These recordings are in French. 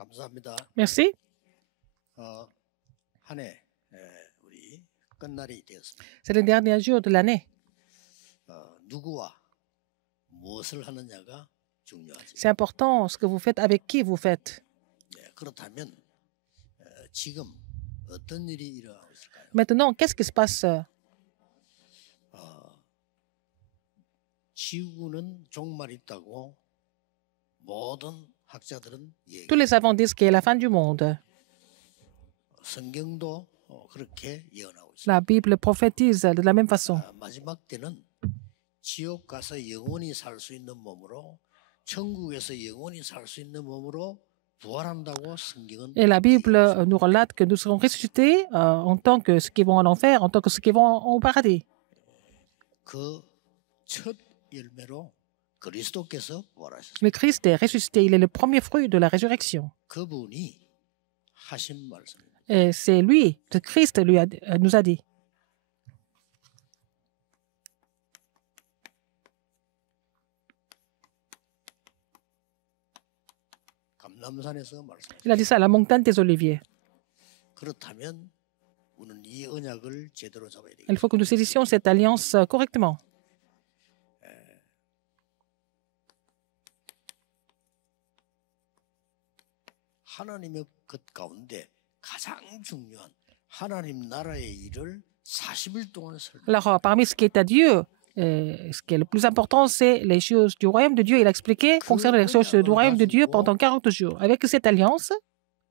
감사합니다. Merci. 한 해 우리 끝날이 되었습니다. C'est le dernier jour de l'année. 누구와 무엇을 하느냐가 중요하죠. C'est important ce que vous faites, avec qui vous faites. 네, 그렇다면 지금 어떤 일이 일어나고 있을까요? Maintenant, qu'est-ce qui se passe? 지구는 종말이 있다고 모든 학자들은 Tous les savants disent qu'il y a la fin du monde. 성경도 그렇게 예언하고 있습니다. La Bible prophétise de la même façon. 마지막 때는 지옥 가서 영원히 살 수 있는 몸으로 천국에서 영원히 살 수 있는 몸으로 부활한다고 성경은. Et la Bible nous relate que nous serons ressuscités en tant que ceux qui vont en enfer, en tant que ceux qui vont au paradis. 그 첫 열매로 그리스도께서 부활하셨습니다. Le Christ est ressuscité. Il est le premier fruit de la résurrection. 그분이 하신 말씀입니다. Et c'est lui, le Christ nous a dit. 감람산에서 말씀. Il a dit ça à la montagne des Oliviers. 그렇다면 우리는 이 언약을 제대로 잡아야 되겠다. Il faut que nous saisissions cette alliance correctement. 하나님의 것 가운데 가장 중요한 하나님 나라의 일을 40일 동안 설명. Alors, parmi ce qui est à Dieu, ce qui est le plus important, c'est les choses du royaume de Dieu. Il a expliqué concernant les choses du royaume de Dieu pendant 40 jours. Avec cette alliance,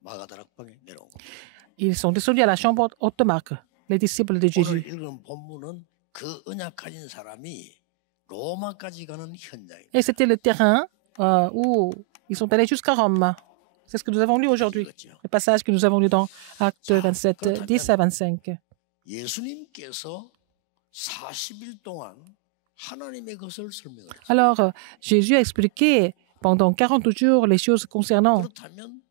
마가다락방에 내려온 거예요. ils sont descendus à la chambre haute de Marc, les disciples de 오늘 Jésus. 읽은 본문은 그 언약 가진 사람이 로마까지 가는 현장입니다. Et c'était le terrain où ils sont allés jusqu'à Rome. C'est ce que nous avons lu aujourd'hui. Le passage que nous avons lu dans Actes 27, 10 à 25. 예수님께서 40일 동안 하나님의 것을 설명했어요. Alors, Jésus a expliqué pendant 40 jours les choses concernant 그렇다면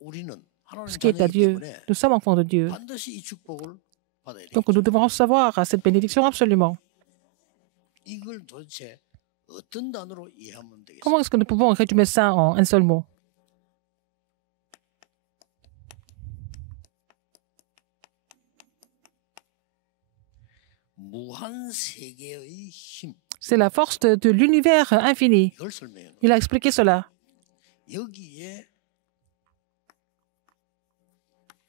우리는 ce 하나님 qui est à 자녀이기 Dieu. 때문에 Nous sommes enfants de Dieu. 반드시 이 축복을 받아야 돼요. Donc, nous devons recevoir cette bénédiction absolument. 이걸 도대체 어떤 단어로 이해하면 되겠어요? Comment est-ce que nous pouvons résumer ça en un seul mot? 무한 세계의 힘. C'est la force de l'univers infini. 이걸 설명해요. Il a expliqué cela. 여기에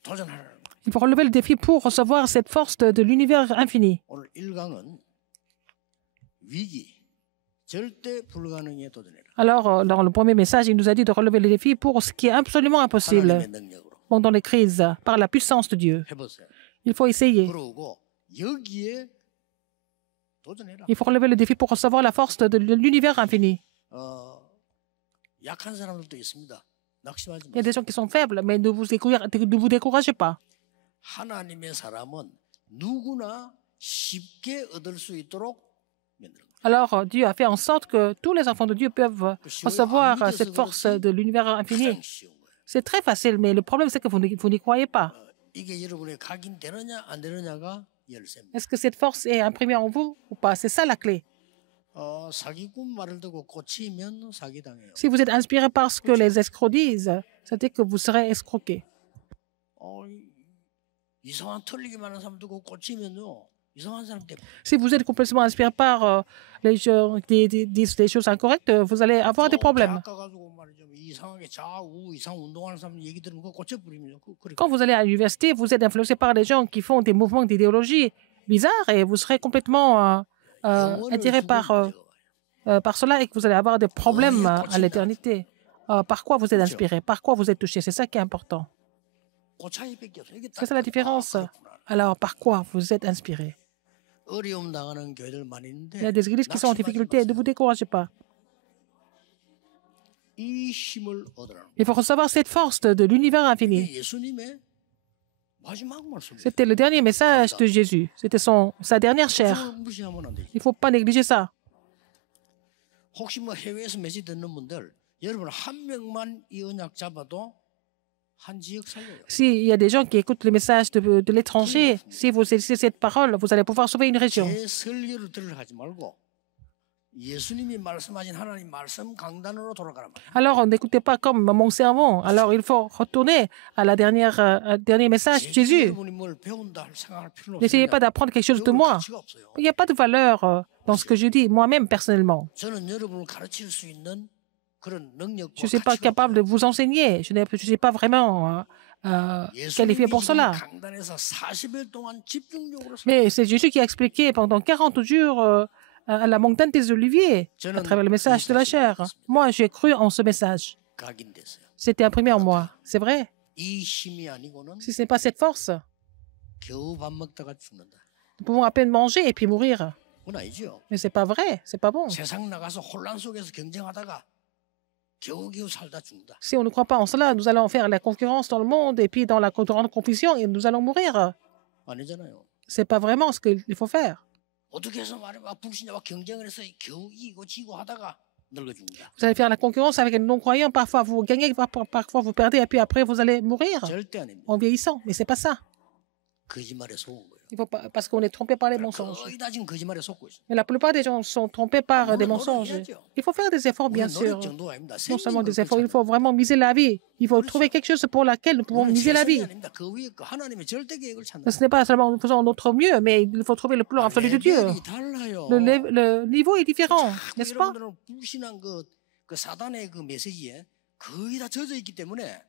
도전하라는 거예요. Il faut relever le défi pour recevoir cette force de l'univers infini. 오늘 1강은 위기, 절대 불가능에 도전해라. Alors, dans le premier message, il nous a dit de relever le défi pour ce qui est absolument impossible 하나님의 능력으로 pendant les crises, par la puissance de Dieu. 해보세요. Il faut essayer. 그러고 여기에 도전해라. Il faut relever le défi pour recevoir la force de l'univers infini. 약한 사람들도 있습니다. 낙심하지 Il y a des 마세요. gens qui sont faibles, mais ne vous découragez pas. 하나님의 사람은 누구나 쉽게 얻을 수 있도록 만드는 거예요. Alors, Dieu a fait en sorte que tous les enfants de Dieu peuvent recevoir cette force de l'univers infini. 가장 쉬운 거예요. C'est très facile, mais le problème, c'est que vous n'y croyez pas. 이게 여러분의 각인되느냐 안 되느냐가 열쇠입니다. Est-ce que cette force est imprimée en vous ou pas? C'est ça la clé. 사기꾼 말을 듣고 꽂히면 사기당해요. Si vous êtes inspiré par ce que les escrocs disent, c'est-à-dire que vous serez escroqué. 이상한 틀리기만 하는 사람 듣고 꽂히면요. 이상한 사람 때문에. Si vous êtes complètement inspiré par les gens qui disent des choses incorrectes, vous allez avoir des problèmes. 가가지고 말이죠. 이상하게 좌우 이상 운동하는 사람 얘기 들으면 그거 꽂혀버리면 Quand vous allez à l'université, vous êtes influencé par des gens qui font des mouvements d'idéologie bizarres et vous serez complètement attiré par cela et que vous allez avoir des problèmes à l'éternité. Par quoi vous êtes inspiré? Par quoi vous êtes touché? C'est ça qui est important. C'est ça la différence. Alors, par quoi vous êtes inspiré? 어려움 당하는 교회들 많이 있는데 Il y a des églises qui sont en difficulté. Ne vous découragez pas. 이 힘을 얻으라는 Il faut recevoir cette force de l'univers infini. 게 예수님의 마지막 말씀이에요. C'était le dernier message de Jésus. C'était sa dernière chair. 그걸 무시하면 안 되지. Il ne faut pas négliger ça. 혹시 뭐 해외에서 메시지 듣는 분들 여러분 한 명만 이 언약 잡아도 한 지역 살려요. S'il y a des gens qui écoutent le message de l'étranger, si vous saisissez cette parole, vous allez pouvoir sauver une région. 제 설교를 들으려 하지 말고 예수님이 말씀하신 하나님 말씀 강단으로 돌아가란 말이에요. Alors, n'écoutez pas comme mon sermon. Alors, il faut retourner à la dernier message de Jésus. 여러분이 뭘 배운다 할 생각할 필요는 N'essayez 없어요. pas d'apprendre quelque chose de moi. 가치가 없어요. Il n'y a pas de valeur dans ce que je dis, moi-même, personnellement. 저는 여러분을 가르칠 수 있는 그런 능력과 Je ne suis pas 가치가 capable de vous enseigner. Je ne suis pas vraiment qualifié pour cela. 강단에서 40일 동안 집중적으로 Mais c'est Jésus qui a expliqué pendant 40 jours à la montagne des Oliviers, à travers le message de la chair. Moi, j'ai cru en ce message. 각인됐어요. C'était imprimé en moi. C'est vrai. 이 힘이 아니고는 Si ce n'est pas cette force, 겨우 밥 먹다가 죽는다. nous pouvons à peine manger et puis mourir. 그건 아니죠. Mais c'est pas vrai. C'est pas bon. 세상 나가서 혼란 속에서 경쟁하다가 겨우겨우 살다 죽는다. Si on ne croit pas en cela, nous allons faire la concurrence dans le monde et puis dans la grande confusion et nous allons mourir. 아니잖아요. C'est pas vraiment ce qu'il faut faire. 어떻게 해서 말해봐 불신자와 경쟁을 해서 겨우 이기고 지고 하다가 늙어 죽는다. Vous allez faire la concurrence avec les non-croyants. Parfois, vous gagnez, parfois, vous perdez, et puis après, vous allez mourir 절대 아닙니다. en vieillissant. Mais c'est pas ça. 거짓말에 속은 거예요. Il faut pas, parce qu'on est trompé par les mensonges. 거의 다 지금 거짓말에 속고 있어요. Mais la plupart des gens sont trompés par des mensonges. Il faut faire des efforts, bien 우리 sûr. 노력 정도가 아닙니다. Non seulement des 생명을 efforts, il 끊잖아요. faut vraiment miser la vie. Il faut trouver quelque chose pour laquelle nous pouvons 우리는 miser la vie. 최선이 아닙니다. 그 위에 그 하나님의 절대 계획을 찾는 Ce n'est pas seulement nous faisons notre mieux, mais il faut trouver le plan absolu de Dieu. 레벨이 달라요. Le niveau est différent, n'est-ce pas? 여러분들은 불신한 그 사단의 그 메시지에 거의 다 젖어 있기 때문에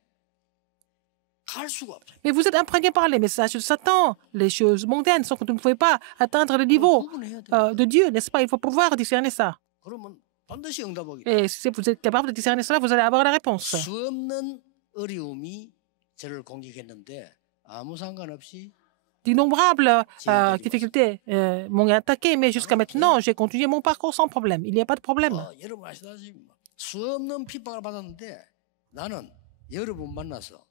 갈 수가 없어요. Mais vous êtes imprégné par les messages de Satan, les choses mondaines, sans que vous ne pouvez pas atteindre le niveau 구분해야 돼요. de Dieu, n'est-ce pas? Il faut pouvoir discerner ça. 그러면 반드시 응답하기. Et si vous êtes capable de discerner cela, vous allez avoir la réponse. 수 없는 어려움이 저를 공격했는데 아무 상관없이 D'innombrables difficultés m'ont attaqué, mais jusqu'à maintenant, j'ai continué mon parcours sans problème. Il n'y a pas de problème. 여러분 아시다시피 수 없는 핍박을 받았는데 나는 여러분 만나서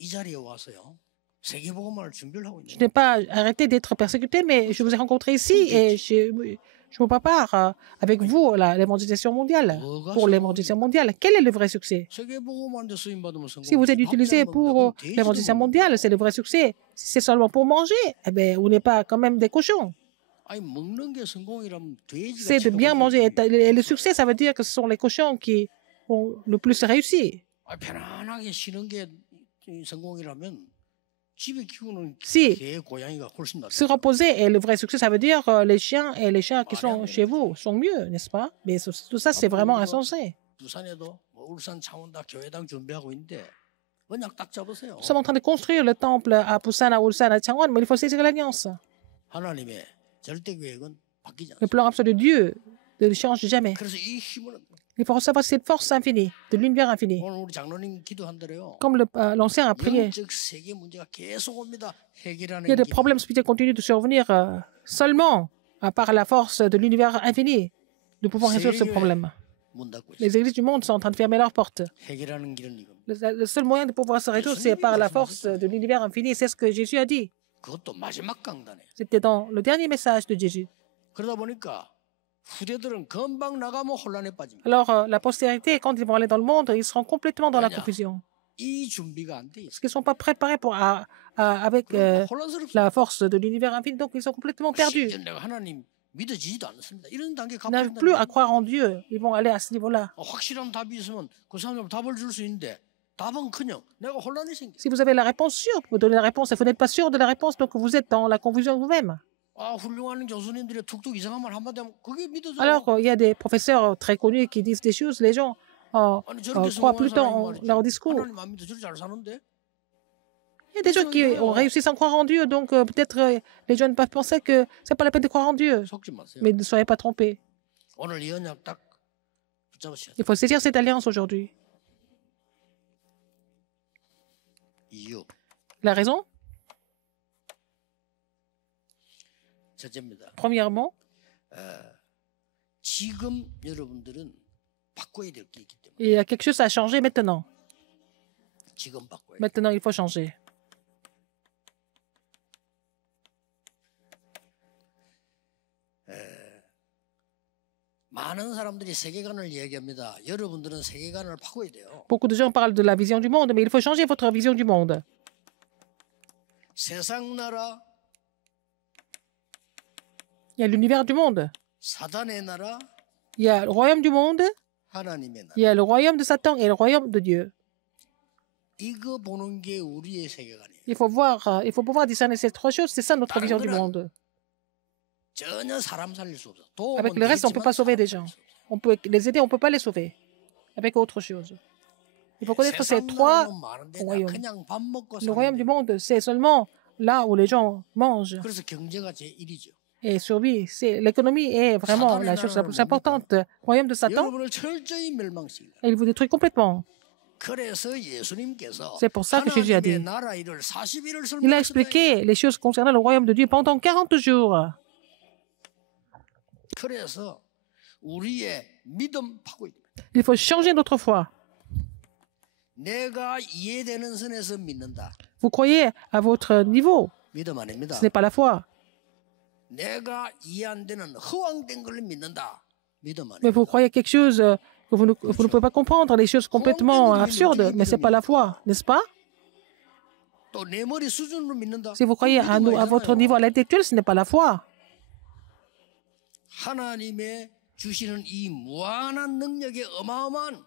이 자리에 와서요. 세계복음을 준비를 하고 Je 있는 n'ai pas arrêté d'être persécuté, mais je vous ai rencontré ici et je me prépare avec vous l'évangélisation mondiale. Pour l'évangélisation mondiale, quel est le vrai succès? 세계복음한테 쓰임 받으면 성공. Si vous êtes utilisé pour l'évangélisation mondiale, c'est le vrai succès. Si c'est seulement pour manger, eh bien, vous n'êtes pas quand même des cochons. 아니 먹는 게 성공이라면 돼지가 C'est de bien 최고지. manger. Et le succès, ça veut dire que ce sont les cochons qui ont le plus réussi. 편안하게 쉬는 게 성공이라면 집에 키우는 Si 개 고양이가 훨씬 낫다. se reposer est le vrai succès, ça veut dire les chiens et les chats qui sont chez vous sont mieux, n'est-ce pas? Mais tout ça, c'est vraiment insensé. 부산에도 뭐 울산 창원다 교회당 준비하고 있는데 언약 딱 잡으세요. Nous sommes en train de construire le temple à Busan, à Ulsan, à Changwon, mais il faut saisir l'alliance. 하나님의 절대 계획은 바뀌지 Le 않아요. plan absolu de Dieu ne change jamais. 그래서 이 힘을 Il faut recevoir cette force infinie, de l'univers infini. 오늘 우리 장로님 기도한 대로요. Comme l'ancien a prié, 영적 세계 문제가 계속 옵니다. 해결하는 il y a des 게 problèmes spirituels qui continuent de survenir seulement par la force de l'univers infini. Nous pouvons résoudre ce problème. 문 닫고 있어요. Les églises du monde sont en train de fermer leurs portes. 해결하는 길은 이겁니다. Le seul moyen de pouvoir se résoudre, c'est par la force de l'univers infini. C'est ce que Jésus a dit. 그것도 마지막 강단에. C'était dans le dernier message de Jésus. 그러다 보니까 후대들은 금방 나가면 혼란에 빠집니다. Alors, la postérité, quand ils vont aller dans le monde, ils seront complètement dans la confusion. 이 준비가 안 돼 있어요. Parce qu'ils ne sont pas préparés avec 혼란스럽습니다. la force de l'univers infini, donc ils sont complètement perdus. 심지어 내가 하나님 믿어지지도 않습니다. 이런 단계 Ils n'arrivent plus à 가봐야 croire en Dieu. Ils vont aller à ce niveau-là. 확실한 답이 있으면 그 사람들 답을 줄 수 있는데 답은커녕 내가 혼란이 생겨. Si vous avez la réponse sûre, vous donnez la réponse. Et vous n'êtes pas sûr de la réponse, donc vous êtes dans la confusion vous-même. 아 훌륭한 교수님들의 툭툭 이상한 말 한마디 하면 그게 믿어져. Alors, il y a des professeurs très connus qui disent des choses, les gens 아니 저렇게 croient plus 성공한 dans 사람이 말이지. leur discours. 하나님 안 믿어 저렇게 잘 사는데. Il y a des gens qui ont réussi sans croire en Dieu, donc peut-être les gens peuvent penser que c'est pas la peine de croire en Dieu. 속지 마세요. Mais ne soyez pas trompés. 오늘 이 언약 딱 붙잡으셔야 돼요. Il faut saisir cette alliance aujourd'hui. 이유 La raison, 첫째입니다. premièrement, 지금 여러분들은 바꿔야 될 게 있기 때문에 il y a quelque chose à changer maintenant. 지금 바꿔야 돼요. Maintenant, il faut changer. 많은 사람들이 세계관을 이야기합니다. 여러분들은 세계관을 바꿔야 돼요. Beaucoup de gens parlent de la vision du monde, mais il faut changer votre vision du monde. 세상 나라, Il y a l'univers du monde, 사단의 나라, Il y a le royaume du monde, 하나님의 나라. il y a le royaume de Satan et le royaume de Dieu. 이거 보는 게 우리의 세계관이에요. Il faut pouvoir discerner ces trois choses. C'est ça notre vision du monde. 전혀 사람 살릴 수 없어. Avec le reste, on ne peut pas sauver des gens. On peut les aider, on ne peut pas les sauver. Avec autre chose. Il faut connaître ces trois royaumes. Le royaume du monde, c'est seulement là où les gens mangent. 그래서 경제가 제1이죠. Et survie, l'économie est vraiment la chose la plus importante. Le royaume de Satan, 여러분을 철저히 멸망시켜요. il vous détruit complètement. 그래서 예수님께서 C'est pour ça que Jésus a dit, 하나님의 나라 일을 40일을 il a 설명하셨다. expliqué les choses concernant le royaume de Dieu pendant 40 jours. 그래서 우리의 믿음 바꿔야 됩니다. Il faut changer notre foi. 내가 이해되는 선에서 믿는다. Vous croyez à votre niveau. 믿음 아닙니다. Ce n'est pas la foi. 내가 이해 안 되는 허황된 걸 믿는다. 믿음 Mais 아닙니다. vous croyez quelque chose que vous ne pouvez pas comprendre, les choses complètement absurdes. Mais ce n'est pas la foi, n'est-ce pas? 또 내 머리 수준으로 믿는다. Si vous croyez à votre niveau à l'intellectuel, ce n'est pas la foi. 하나님의 주시는 이 무한한 능력의 어마어마한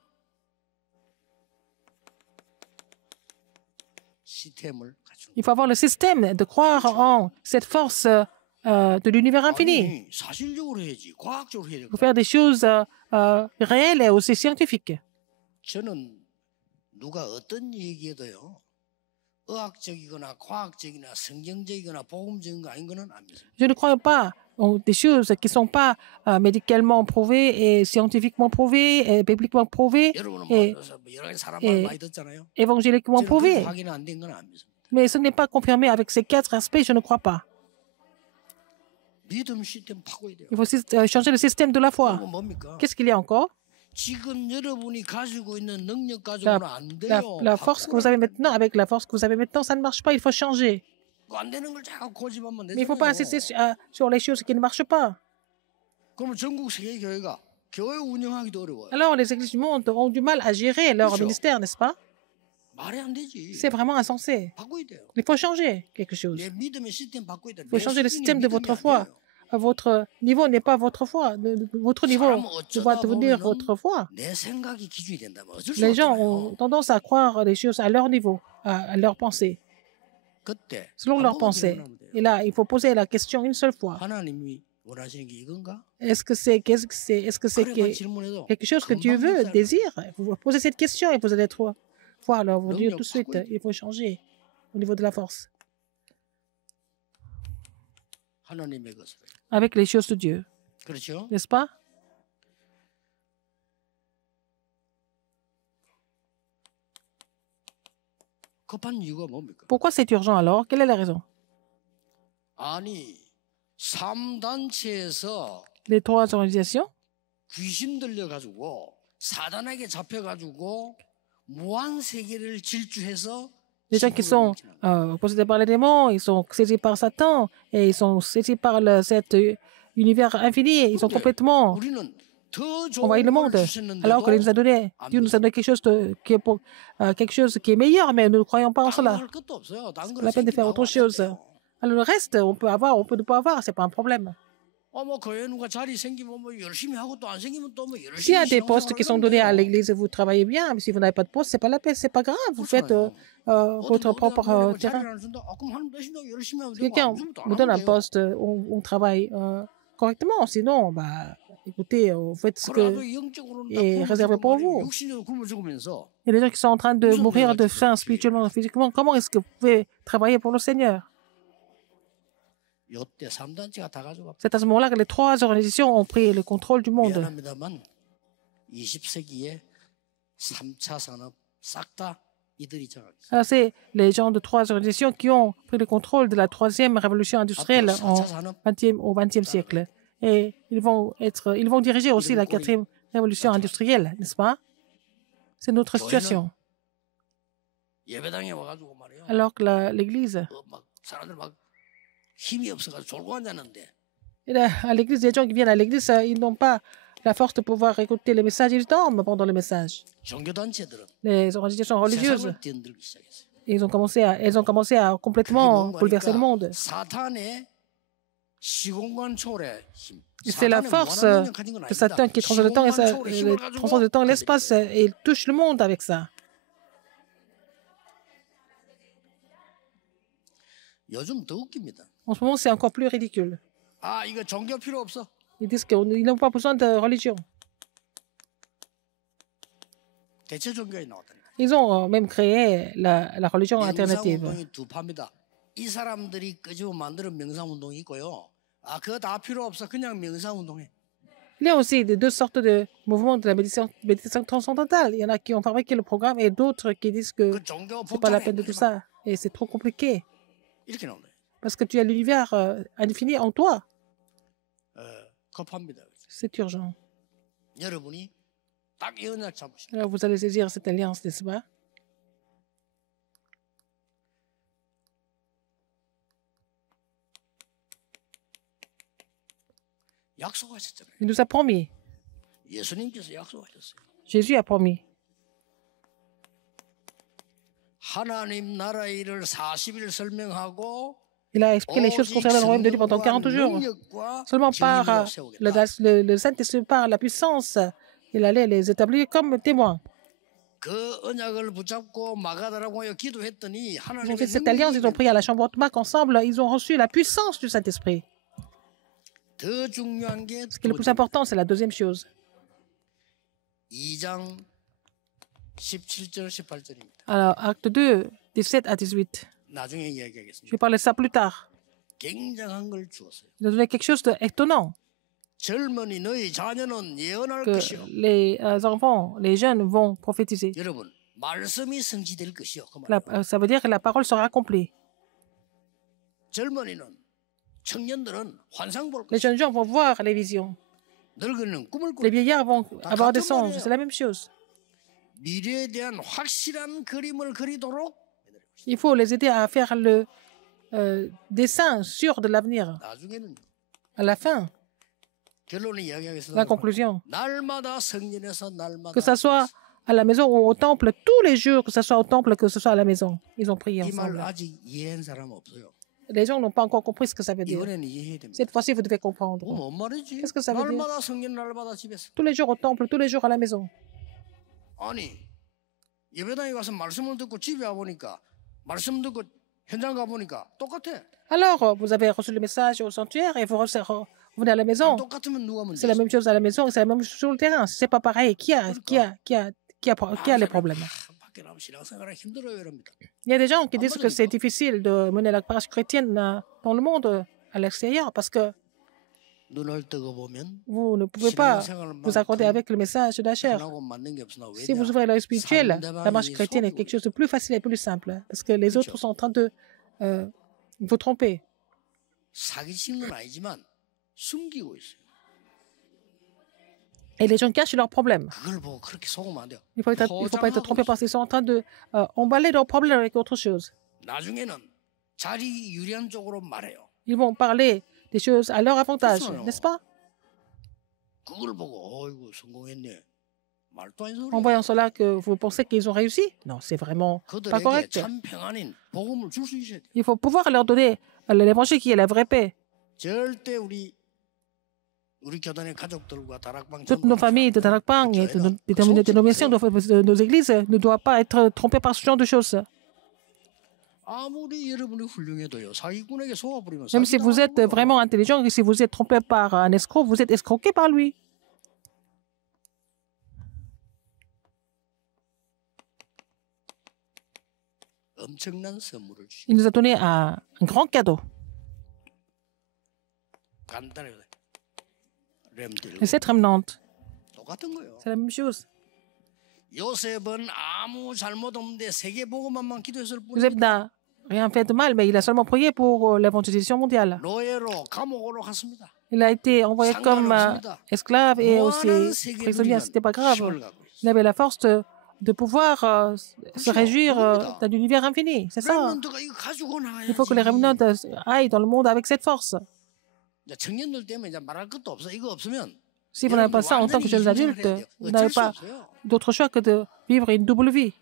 시스템을 갖춘 Il faut avoir le système de croire en cette force de l'univers infini. 아니, 사실적으로 해야지. 과학적으로 해야 Il 돼. faut faire des choses réelles et aussi scientifiques. 저는 누가 어떤 얘기해도요. 의학적이거나 과학적이나 성경적이거나 복음적인 거 아닌 거는 안 믿습니다. Je ne crois pas en des choses qui ne sont pas médicalement prouvées et scientifiquement prouvées et bibliquement prouvées 여러분은 et 뭐 여러 가지 사람 말 많이 듣잖아요. évangéliquement 저는 그게 prouvées. 확인 안 된 건 안 믿습니다. Mais ce n'est pas confirmé avec ces quatre aspects, je ne crois pas. 믿음 시스템 바꿔야 돼요. Il faut changer le système de la foi. 그거 뭡니까? Qu'est-ce qu'il y a encore? 지금 여러분이 가지고 있는 능력 가지고는 안 돼요. La force que vous avez maintenant, avec la force que vous avez maintenant, ça ne marche pas, il faut changer. 안 되는 걸 자꾸 고집하면 Mais il ne faut pas insister sur les choses qui ne marchent pas. 그러면 전국 세계 교회가 교회 운영하기도 어려워요. Alors, les églises du monde ont du mal à gérer leur 그렇죠. ministère, n'est-ce pas? 말이 안 되지. C'est vraiment insensé. 바꿔야 돼요. Il faut changer quelque chose. 내 믿음의 시스템 바꿔야 돼. Il faut changer le système de votre foi. Votre niveau n'est pas votre foi. Votre niveau doit devenir votre foi. 내 생각이 기준이 된다면 어쩔 수 Les gens 없잖아요. ont tendance à croire les choses à leur niveau, à leur pensée, 그때 selon 한 leur 번만 pensée. 질문하면 돼요. Et là, il faut poser la question une seule fois. 하나님이 원하시는 게 이건가? Est-ce que c'est 그래만 질문해도 quelque chose que Dieu veut, désire? Vous posez cette question et vous allez voir, alors vous dire tout de suite, il faut changer au niveau de la force. 하나님의 것을. Avec les choses de Dieu, 그렇죠? n'est-ce pas? 급한 이유가 뭡니까? Pourquoi c'est urgent alors? Quelle est la raison? 아니 3단체에서 Les trois organisations, 귀신 들려가지고 사단에게 잡혀가지고 무한 세계를 질주해서 les gens qui sont possédés par les démons, ils sont saisis par Satan et ils sont saisis par cet univers infini. Ils sont complètement 우리는 더 envahis 좋은 le 걸 monde. Alors que Dieu nous a donné quelque chose qui est meilleur, mais nous ne croyons pas en cela. 할 것도 없어요. 다른 C'est 거는 la peine de faire autre chose. Alors le reste, on peut avoir, on peut ne pas avoir, c'est pas un problème. 뭐 교회 누가 자리 생기면 뭐 열심히 하고 또 안 생기면 또 뭐 열심히 S'il y a des postes qui sont donnés à 하는데 l'église et vous travaillez bien, mais si vous n'avez pas de poste, c'est pas la peine, c'est pas grave. Vous faites votre propre terrain. Si quelqu'un vous donne un poste, on travaille correctement. Sinon, bah, écoutez, vous faites ce que est réservé pour vous. Il y a des gens qui sont en train de mourir de faim spirituellement, physiquement. Comment est-ce que vous pouvez travailler pour le Seigneur? 이때 3단체가 다 가져가. C'est à ce moment-là que les trois organisations ont pris le contrôle du monde. 미안합니다만 20세기에 3차 산업 싹 다 이들이 정하겠어요. Alors, c'est les gens de trois organisations qui ont pris le contrôle de la troisième révolution industrielle au XXe siècle. Et ils vont diriger aussi la quatrième révolution industrielle, n'est-ce pas? C'est notre situation. 예배당에 와가지고 말이야. Alors que l'Église, 막 사람들 막 힘이 없어가지고 졸고 앉았는데. à l'Église, les gens qui viennent à l'Église, ils n'ont pas la force de pouvoir écouter les messages, ils dorment pendant le message. 종교단체들은 Les organisations religieuses, 세상을 뒤흔들기 시작했어요. elles ont commencé à complètement bouleverser le monde. 사탄의 C'est la force de Satan qui transcende le temps transcende le temps et l'espace et il touche le monde avec ça. En ce moment, c'est encore plus ridicule. Ils disent qu'ils n'ont pas besoin de religion. Ils ont même créé la religion alternative. Il y a aussi deux sortes de mouvements de la méditation transcendantale. Il y en a qui ont fabriqué le programme et d'autres qui disent que ce n'est pas la peine de tout ça. Et c'est trop compliqué. Parce que tu as l'univers infini en toi. C'est urgent. Alors vous allez saisir cette alliance, n'est-ce pas? Il nous a promis. Jésus a promis. Il a expliqué les choses concernant le royaume de Dieu pendant 40 jours. Seulement par le Saint-Esprit, par la puissance, il allait les établir comme témoins. Ils ont fait cette alliance, ils ont prié à la chambre haute Mac ensemble, ils ont reçu la puissance du Saint-Esprit. Ce qui est le plus important, c'est la deuxième chose. Alors, acte 2, 17 à 18. Je vais parler de ça plus tard. Il a donné quelque chose d'étonnant. Que les enfants, les jeunes vont prophétiser. Ça veut dire que la parole sera accomplie. Les jeunes gens vont voir les visions. Les vieillards vont avoir des songes. C'est la même chose. Il faut les aider à faire le dessin sûr de l'avenir. À la fin, la conclusion, que ce soit à la maison ou au temple, tous les jours, que ce soit au temple, que ce soit à la maison, ils ont prié ensemble. Les gens n'ont pas encore compris ce que ça veut dire. Cette fois-ci, vous devez comprendre. Qu'est-ce que ça veut dire? Tous les jours au temple, tous les jours à la maison. Alors, vous avez reçu le message au sanctuaire et vous venez à la maison. C'est la même chose à la maison et c'est la même chose sur le terrain. Ce n'est pas pareil. Qui a les problèmes? Il y a des gens qui disent que c'est difficile de mener la marche chrétienne dans le monde, à l'extérieur, parce que vous ne pouvez pas vous accorder avec le message d'Asher. Si vous ouvrez l'œil spirituel, la marche chrétienne est quelque chose de plus facile et plus simple, parce que les autres sont en train de vous tromper. Et les gens cachent leurs problèmes. Il ne faut pas être trompé parce qu'ils sont en train de emballer leurs problèmes avec autre chose. Ils vont parler des choses à leur avantage, n'est-ce pas? En voyant cela, que vous pensez qu'ils ont réussi? Non, c'est vraiment pas correct. Il faut pouvoir leur donner l'évangile qui est la vraie paix. Toutes nos familles de Darakbang et de dénominations de nos églises ne doivent pas être trompées par ce genre de choses. Même si vous êtes vraiment intelligent et si vous êtes trompé par un escroc, vous êtes escroqué par lui. Il nous a donné un grand cadeau. Et cette remnante, c'est la même chose. Joseph n'a rien fait de mal, mais il a seulement prié pour l'évangélisation mondiale. Il a été envoyé comme esclave et aussi prisonnier, ce n'était pas grave. Il avait la force de pouvoir se réjouir d'un univers infini. C'est ça. Il faut que les remnants aillent dans le monde avec cette force. Si vous n'avez pas ça en tant que jeunes adultes, vous n'avez pas d'autre choix que de vivre une double vie.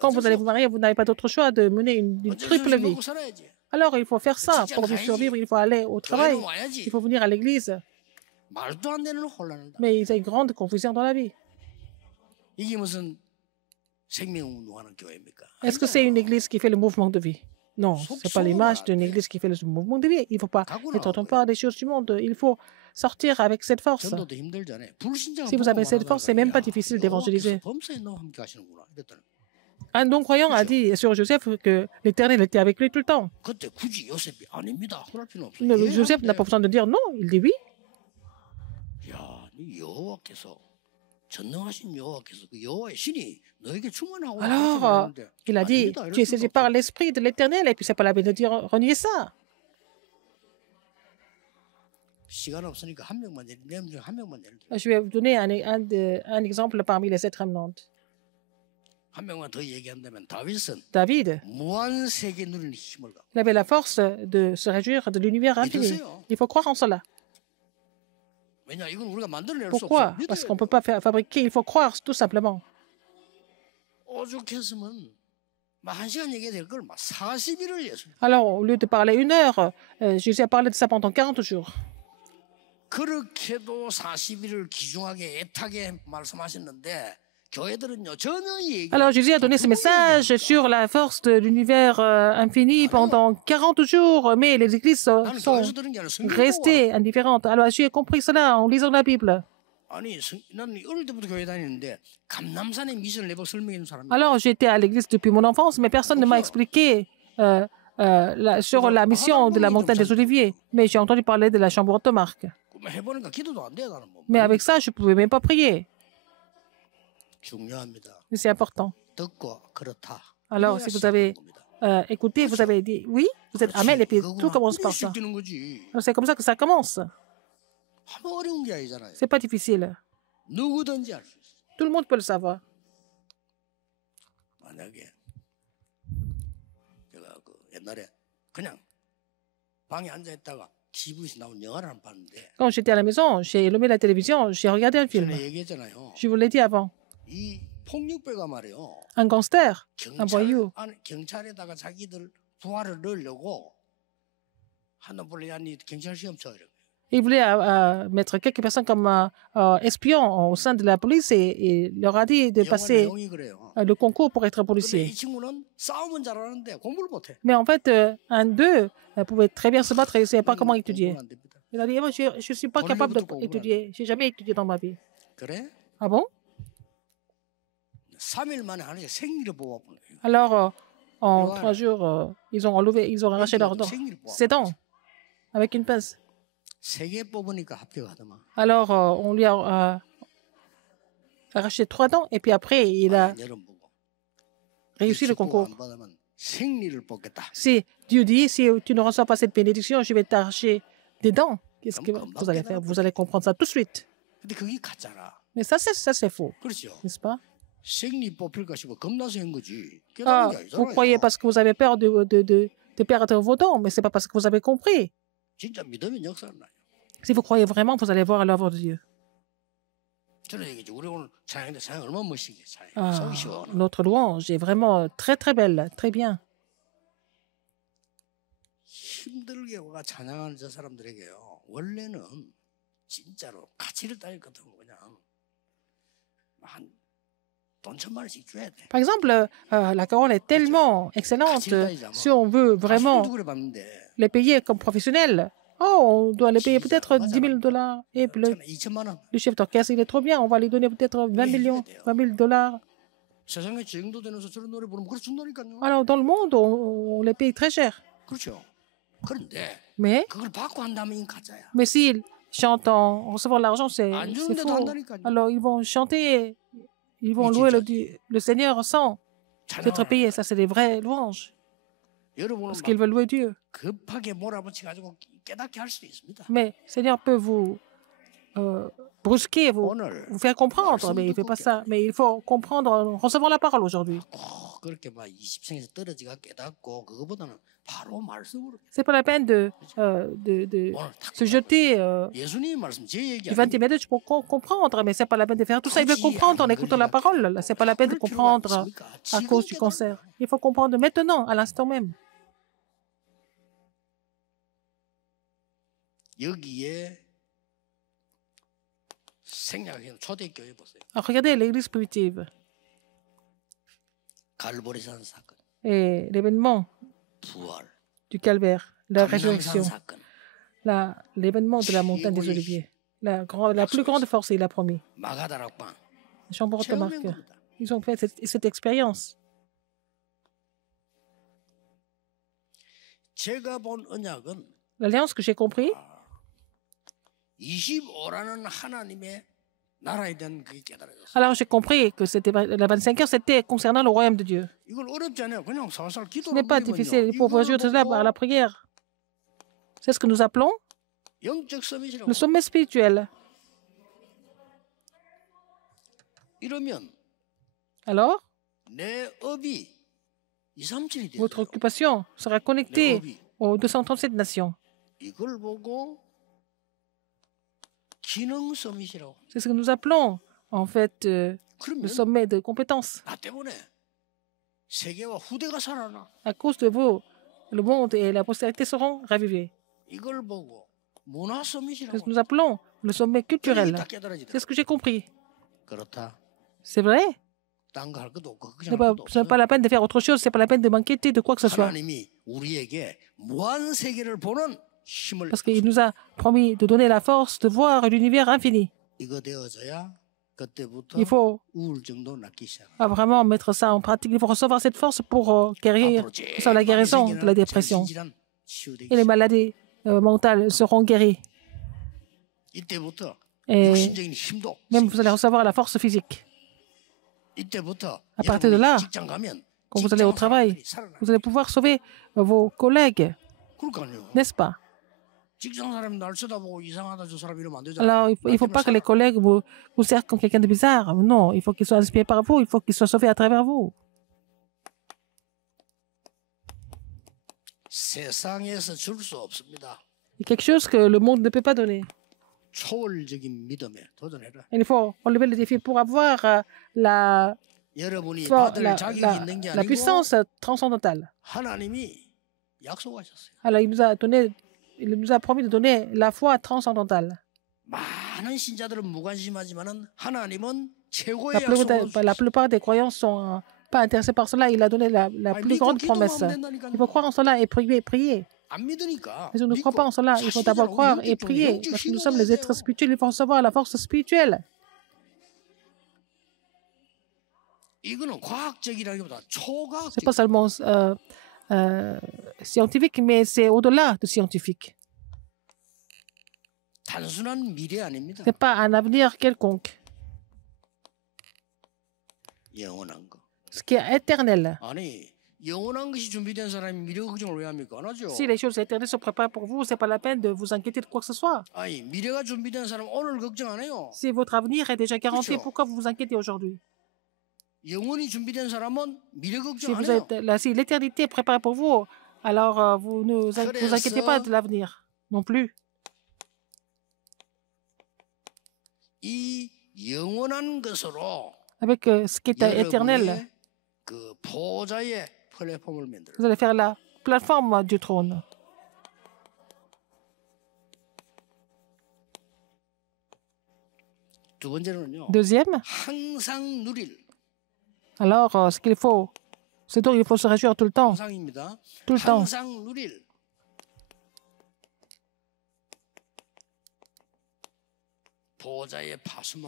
Quand vous allez vous marier, vous n'avez pas d'autre choix de mener une triple vie. Alors, il faut faire ça. Pour survivre, il faut aller au travail. Il faut venir à l'église. Mais il y a une grande confusion dans la vie. Est-ce que c'est une église qui fait le mouvement de vie? Non, ce n'est pas l'image d'une église qui fait le mouvement de vie. Il ne faut pas être trompeur des choses du monde. Il faut sortir avec cette force. Si vous avez cette force, ce n'est même pas difficile d'évangéliser. Un non-croyant a dit sur Joseph que l'Éternel était avec lui tout le temps. Joseph n'a pas besoin de dire non, il dit oui. Alors, il a dit, tu es saisi par l'Esprit de l'Éternel, et puis ce n'est pas la peine de dire renier ça. Je vais vous donner un exemple parmi les 7 remnants. David, il avait la force de se réjouir de l'univers infini. Il faut croire en cela. Pourquoi? Parce qu'on ne peut pas fabriquer, il faut croire tout simplement. Alors, au lieu de parler 1 heure, Jésus a parlé de ça pendant 40 jours. Alors Jésus a donné ce message sur la force de l'univers infini pendant 40 jours, mais les églises sont restées indifférentes. Alors j'ai compris cela en lisant la Bible. Alors j'étais à l'église depuis mon enfance, mais personne ne m'a expliqué sur la mission de la montagne des Oliviers. Mais j'ai entendu parler de la chambre haute de Marc. Mais avec ça, je ne pouvais même pas prier. Mais c'est important. Alors, si vous avez écouté, vous avez dit oui, vous êtes Amen, et puis tout commence par ça. C'est comme ça que ça commence. C'est pas difficile. Tout le monde peut le savoir. Quand j'étais à la maison, j'ai allumé la télévision, j'ai regardé un film. Je vous l'ai dit avant. Un gangster, un voyou. Il voulait mettre quelques personnes comme espions au sein de la police et il leur a dit de passer le concours pour être policier. Mais en fait, un d'eux pouvait très bien se battre et ne savait pas comment étudier. Il a dit, moi, je ne suis pas capable d'étudier. Je n'ai jamais étudié dans ma vie. Ah bon? Alors, en 3 jours, ils ont arraché leurs dents, ses dents, avec une pince. Alors, on lui a arraché 3 dents et puis après, il a réussi le concours. Si Dieu dit, si tu ne reçois pas cette bénédiction, je vais t'arracher des dents, qu'est-ce que vous allez faire? Vous allez comprendre ça tout de suite. Mais ça c'est faux, n'est-ce pas? Ah, vous croyez parce que vous avez peur de perdre vos dents, mais ce n'est pas parce que vous avez compris. Si vous croyez vraiment, vous allez voir l'œuvre de Dieu. Ah, notre louange est vraiment très très belle, très bien. Par exemple, la Caroline est tellement excellente. Si on veut vraiment les payer comme professionnels, on doit les payer peut-être 10 000 $. Et le chef d'orchestre, il est trop bien. On va lui donner peut-être 20 000 $. Alors, dans le monde, on les paye très cher. Mais s'ils chantent en recevant l'argent, c'est faux. Alors, ils vont chanter, ils vont louer le Seigneur sans être payés. Ça, c'est des vraies louanges. Parce qu'ils veulent louer Dieu. Mais le Seigneur peut vous brusquer, vous faire comprendre, mais il ne fait pas ça. Mais il faut comprendre en recevant la parole aujourd'hui. Ce n'est pas la peine de se jeter du 20e étage pour comprendre, mais ce n'est pas la peine de faire tout ça. Il veut comprendre en écoutant la parole. Ce n'est pas la peine de comprendre à cause du cancer. Il faut comprendre maintenant, à l'instant même. Alors, regardez l'église primitive et l'événement du calvaire, la résurrection, l'événement de la montagne des Oliviers. La plus grande force, il a promis. Les chambres de Marc, ils ont fait cette expérience. L'alliance que j'ai compris, alors j'ai compris que la 25 heures, c'était concernant le royaume de Dieu. Ce n'est pas difficile, il faut résoudre cela par la prière. C'est ce que nous appelons le sommet spirituel. Alors, votre occupation sera connectée aux 237 nations. C'est ce que nous appelons, en fait, le sommet de compétences. À cause de vous, le monde et la postérité seront ravivés. C'est ce que nous appelons le sommet culturel. C'est ce que j'ai compris. C'est vrai? Ce n'est pas la peine de faire autre chose, ce n'est pas la peine de m'inquiéter de quoi que ce soit. Parce qu'il nous a promis de donner la force de voir l'univers infini. Il faut vraiment mettre ça en pratique. Il faut recevoir cette force pour guérir la guérison de la dépression. Et les maladies mentales seront guéries. Et même vous allez recevoir la force physique. À partir de là, quand vous allez au travail, vous allez pouvoir sauver vos collègues. N'est-ce pas? Alors, il ne faut pas que les collègues vous servent comme quelqu'un de bizarre. Non, il faut qu'ils soient inspirés par vous. Il faut qu'ils soient sauvés à travers vous. Il y a quelque chose que le monde ne peut pas donner. Il faut relever le défi pour avoir la puissance transcendantale. Alors, il nous a promis de donner la foi transcendantale. La plupart des croyants ne sont pas intéressés par cela. Il a donné la plus grande promesse. Il faut croire en cela et prier. Mais si on ne croit pas en cela, il faut d'abord croire et prier. Parce que nous sommes les êtres spirituels, il faut recevoir la force spirituelle. Ce n'est pas seulement scientifique, mais c'est au-delà de scientifique. Ce n'est pas un avenir quelconque. Ce qui est éternel. Si les choses éternelles se préparent pour vous, ce n'est pas la peine de vous inquiéter de quoi que ce soit. Si votre avenir est déjà garanti, pourquoi vous vous inquiétez aujourd'hui? Si l'éternité est préparée pour vous, alors vous ne vous inquiétez pas de l'avenir non plus. Avec ce qui est éternel, vous allez faire la plateforme du trône. Deuxième, alors ce dont il faut se réjouir tout le temps. Tout le temps.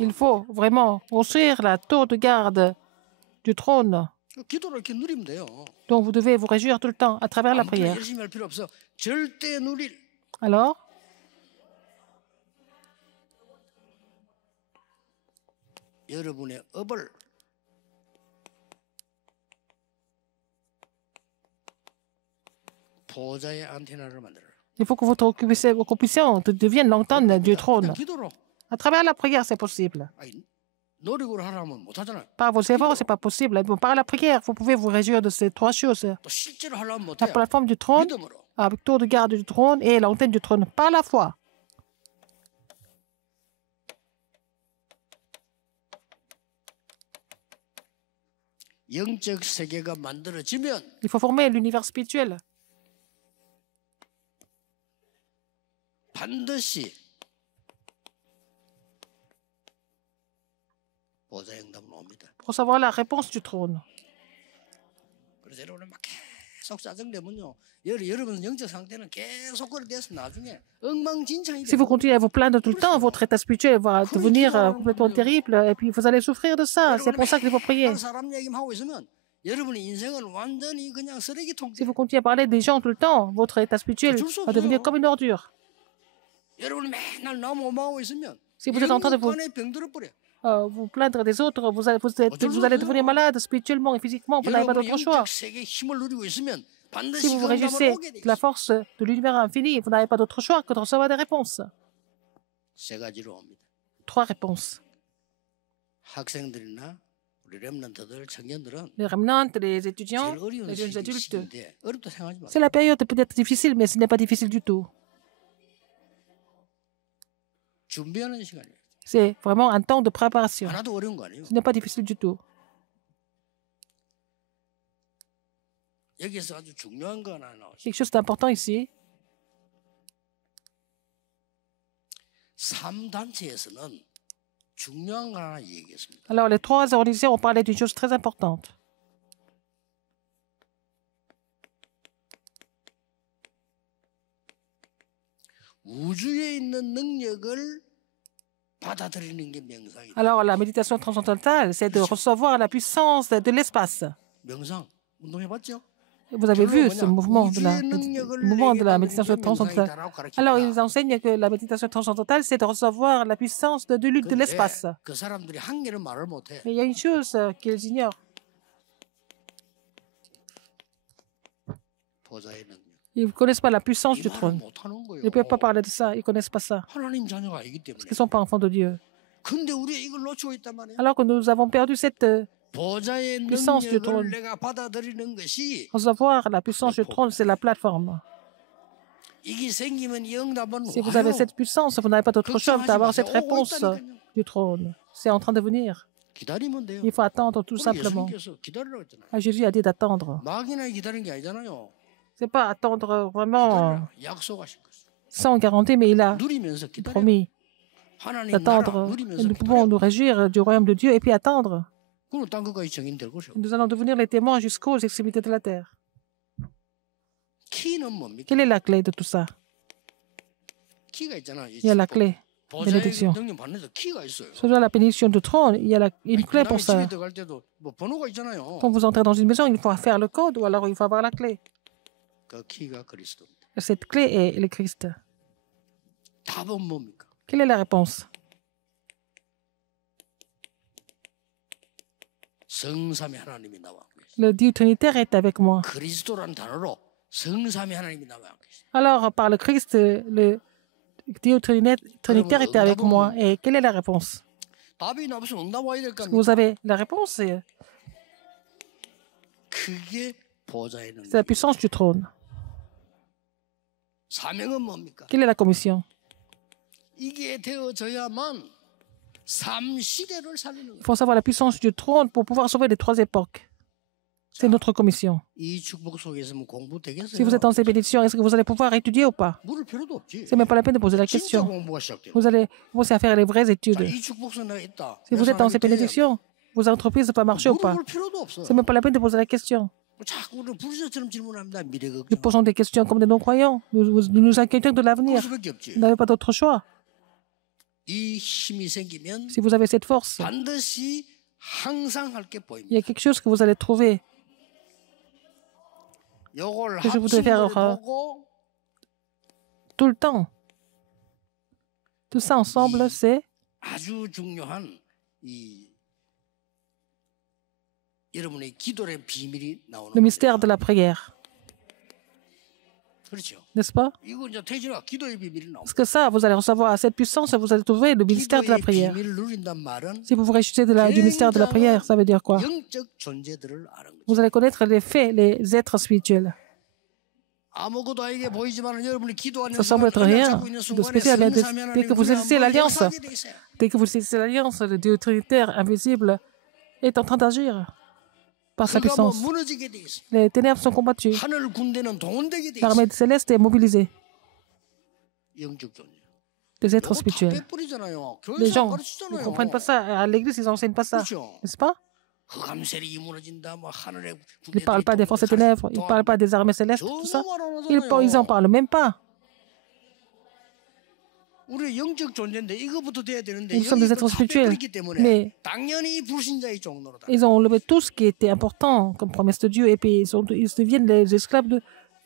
Il faut vraiment construire la tour de garde du trône. Donc vous devez vous réjouir tout le temps à travers la prière. Alors, il faut que votre occupation devienne l'antenne du trône. À travers la prière, c'est possible. 아니, 노력으로 하라면 못 하잖아요. Par vos efforts, ce n'est pas possible. Bon, par la prière, vous pouvez vous réjouir de ces trois choses. 또 실제로 하려면 못 La 해요. plateforme du trône, 믿음으로. avec tour de garde du trône et l'antenne du trône, par la foi. 영적 세계가 만들어지면 Il faut former l'univers spirituel. 반드시 보좌 응답은 옵니다. Pour savoir la réponse du trône. 그래서 여러분은 막 계속 짜증내면요. 여러분 영적 상태는 계속 그래 돼서 나중에 엉망진창이 Si vous continuez à vous plaindre tout le temps, votre état spirituel va devenir complètement terrible et puis vous allez souffrir de ça. C'est pour ça qu'il faut prier. 다른 사람 얘기만 하고 있으면 여러분의 인생은 완전히 그냥 쓰레기통. Si vous continuez à parler des gens tout le temps, votre état spirituel va devenir comme une ordure. 여러분이 맨날 너무 오마하고 있으면 Si vous êtes en train de 영국간에 병들어버려. vous plaindre des autres, vous allez devenir malade spirituellement et physiquement. Vous n'avez pas d'autre choix. 영적 세계의 힘을 누리고 있으면 Si 반드시 vous vous 그 응답을 réjouissez 오게 돼 de la 있어요. force de l'univers infini, vous n'avez pas d'autre choix que de recevoir des réponses. 세 가지로 옵니다. 3 réponses. 학생들이나 우리 렘넌트들, 청년들은 Les remnants, les étudiants, 제일 어려운 les jeunes adultes. 시기인데 어렵다 생각하지 마. C'est la période peut-être difficile, mais ce n'est pas difficile du tout. 준비하는 시간이에요. C'est vraiment un temps de préparation. 하나도 어려운 거 아니에요. Ce n'est pas difficile du tout. 여기서 아주 중요한 거 하나 나오죠. Quelque chose d'important ici. 3단체에서는 중요한 거 하나 얘기했습니다. Alors, les 3 organisations ont parlé d'une chose très importante. 우주에 있는 능력을 받아들이는 게 명상이다. Alors, la méditation transcendantale, c'est de recevoir la puissance de l'espace. 명상 운동해봤죠? Vous avez vu ce mouvement de la méditation transcendantale. Alors, ils enseignent que la méditation transcendantale, c'est de recevoir la puissance de lutte de l'espace. 그 사람들이 한 개를 말을 못해. Mais il y a une chose qu'ils ignorent. 보좌의 능력. Ils ne connaissent pas la puissance 이 du 말을 trône. 못하는 거예요. Ils ne peuvent pas parler de ça. Ils ne connaissent pas ça. 하나님 자녀가 아니기 때문에. Parce qu'ils ne sont pas enfants de Dieu. 근데 우리가 이걸 놓치고 있단 말이에요. Alors que nous avons perdu cette 보좌의 puissance du trône. 능력을 내가 받아들이는 것이 recevoir la puissance du trône, c'est la plateforme. 이게 생기면 이 응답은 Si vous avez 와요. cette puissance, vous n'avez pas d'autre choix que d'avoir cette réponse du trône. C'est en train de venir. 기다리면 돼요. Il faut attendre tout 우리 simplement. 예수님께서 기다리라고 했잖아요. Ah, Jésus a dit d'attendre. 막연하게 기다리는 게 아니잖아요. C'est pas attendre vraiment 기다리라. 약속하신 거죠. sans garantie, mais il a 누리면서 기다려. promis 하나님 나라 d'attendre. 누리면서 Nous pouvons 기다려. nous réjouir du royaume de Dieu et puis attendre. 그럼 땅 끝까지 증인될 것이요. Nous allons devenir les témoins jusqu'aux extrémités de la terre. 키는 뭡니까? Quelle est la clé de tout ça? 키가 있잖아. Il y a la clé. 보좌의 bénédiction. 능력 받는 데도 키가 있어요. Selon la bénédiction du trône, il y a une clé pour 남의 ça. 집에 들어갈 때도 뭐 번호가 있잖아요. Quand vous entrez dans une maison, il faut faire le code ou alors il faut avoir la clé. 그 키가 그리스도입니다. Cette clé est le Christ. 답은 뭡니까? Quelle est la réponse? 성삼위 하나님이 나와 계시. Le Dieu Trinitaire est avec moi. 그리스도라는 단어로 성삼위 하나님이 나와 계시. Alors, par le Christ, le Dieu Trinitaire était avec moi. Et quelle est la réponse? 답이 나오면 응답 와야 될 거 Vous 아닙니까? avez la réponse, c'est 그게 보좌의 la 능력. puissance du trône. 사명은 뭡니까? Quelle est la commission? 이게 되어져야만 삼 시대를 살리는 Il 거예요. faut savoir la puissance du trône pour pouvoir sauver les 3 époques. C'est notre commission. 이 축복 속에 있으면 공부 되겠어요? Si vous êtes dans ces bénédictions, est-ce que vous allez pouvoir étudier ou pas? 물을 필요도 없지. C'est même pas la peine de poser la 진짜 question. 공부가 시작돼요. Vous allez commencer à faire les vraies 자, études. 이 축복 속에 내가 있다. Si vous êtes dans ces bénédictions, vos entreprises ne vont pas marcher ou pas? 물어볼 필요도 없어. C'est même pas la peine de poser la question. 자꾸 우리는 불신자처럼 질문합니다. 미래 Nous 걱정. posons des questions comme des non-croyants. Nous nous inquiétons de l'avenir. 그럴 수밖에 없지. Vous n'avez pas d'autre choix. 이 힘이 생기면 Si vous avez cette force, 반드시 항상 할 게 il 보입니다. y a quelque chose que vous allez trouver. 요걸 que je voudrais 합친 faire, 걸 보고 Tout le temps. Tout ça ensemble, c'est 아주 중요한 이 여러분의 기도의 비밀이 나오는 le mystère 거예요. de la prière. N'est-ce pas? Parce que ça, vous allez recevoir cette puissance, vous allez trouver le ministère de la prière. Si vous vous réjouissez du ministère de la prière, ça veut dire quoi? Vous allez connaître les faits, les êtres spirituels. Ça semble être rien de spécial, mais dès que vous saisissez l'alliance, le Dieu trinitaire invisible est en train d'agir par sa puissance. Les ténèbres sont combattues. L'armée céleste est mobilisée. Des êtres spirituels. Les gens ne comprennent pas ça. À l'église, ils n'enseignent pas ça. N'est-ce pas? Ils ne parlent pas des forces des ténèbres. Ils ne parlent pas des armées célestes, tout ça. Ils n'en parlent même pas. Nous sommes des êtres spirituels, mais ils ont enlevé tout ce qui était important comme promesse de Dieu et puis ils deviennent les esclaves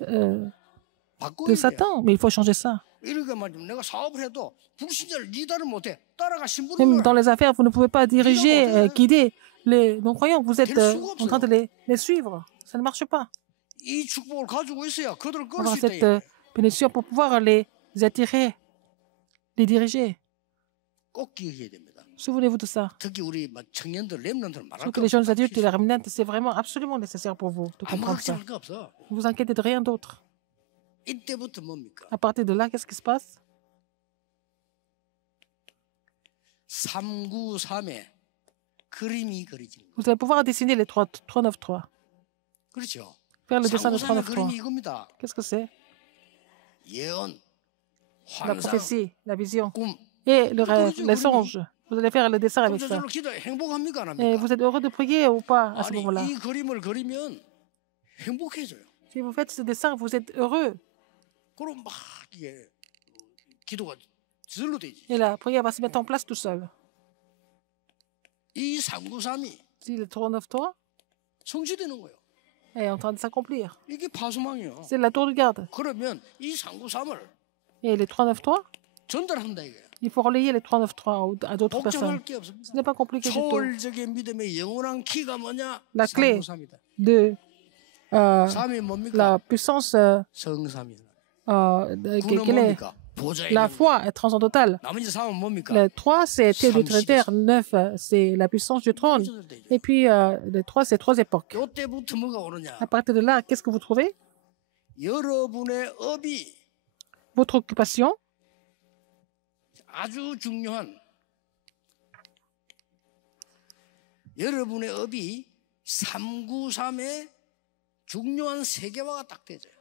de Satan. Mais il faut changer ça. Même dans les affaires, vous ne pouvez pas diriger, guider les non-croyants. Vous êtes en train de les suivre. Ça ne marche pas. Avoir cette bénédiction pour pouvoir les attirer, les diriger. Souvenez-vous de ça. Surtout que les jeunes adultes et les remnants, c'est vraiment absolument nécessaire pour vous de comprendre ça. Ne vous inquiétez de rien d'autre. À partir de là, qu'est-ce qui se passe? Vous allez pouvoir dessiner les 393. Faire le dessin de 393. Qu'est-ce que c'est? La prophétie, la vision et le rêve, les songes. Vous allez faire le dessin avec ça. Et vous êtes heureux de prier ou pas à ce moment-là? Si vous faites ce dessin, vous êtes heureux. Et la prière va se mettre en place tout seul. Si le 393 est en train de s'accomplir, c'est la tour de garde. Et les 393, il faut relayer les 393 à d'autres personnes. Ce n'est pas compliqué du tout. La clé de la puissance, quelle est la foi est transcendantale. Le 3, c'est Dieu trinitaire. 9, c'est la puissance du trône. Et puis, le 3, c'est 3 époques. À partir de là, qu'est-ce que vous trouvez? Votre occupation.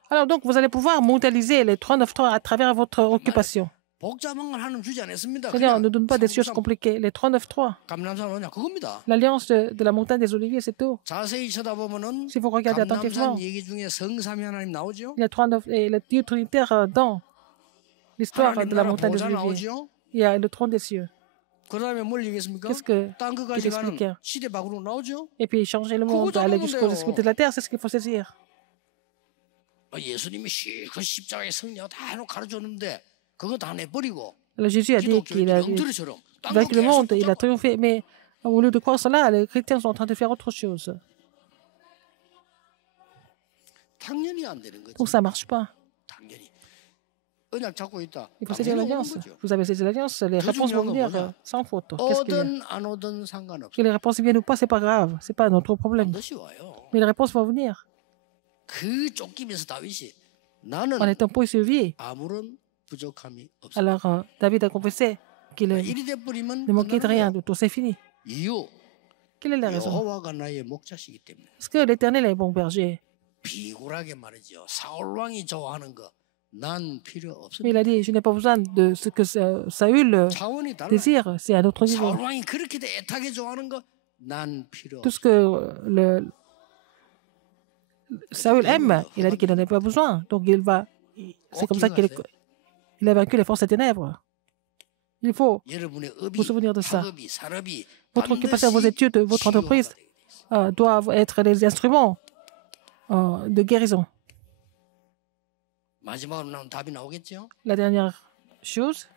Alors donc, vous allez pouvoir modéliser les 393 à travers votre occupation. C'est-à-dire, on ne donne pas des choses compliquées. Les 393, l'alliance de la montagne des Oliviers, c'est tout. Si vous regardez attentivement, il y a 39 et le Dieu trinitaire dans l'histoire de la montagne des Oliviers. Il y a le trône des cieux. Qu'est-ce qu'il explique? Et puis changer le monde, aller jusqu'aux extrémités de la terre, c'est ce qu'il faut saisir. Alors Jésus a dit qu'il a vaincu le monde, il a triomphé, mais au lieu de croire cela, les chrétiens sont en train de faire autre chose. Donc ça ne marche pas. Il faut saisir l'alliance. Vous avez saisi l'alliance, les réponses vont venir sans faute. Qu'est-ce qu'il y a? Que les réponses viennent ou pas, ce n'est pas grave. Ce n'est pas notre problème. Mais les réponses vont venir. En étant poursuivi, alors David a confessé qu'il ne manquait de rien, de tout, c'est fini. Quelle est la raison? Parce que l'Éternel est bon berger. Mais il a dit, je n'ai pas besoin de ce que Saül désire, c'est à notre niveau. Tout ce que Saül aime, il a dit qu'il n'en a pas besoin. Donc c'est comme ça qu'il a vaincu les forces des ténèbres. Il faut vous souvenir de ça. Votre occupation, vos études, votre entreprise doivent être des instruments de guérison. La dernière chose,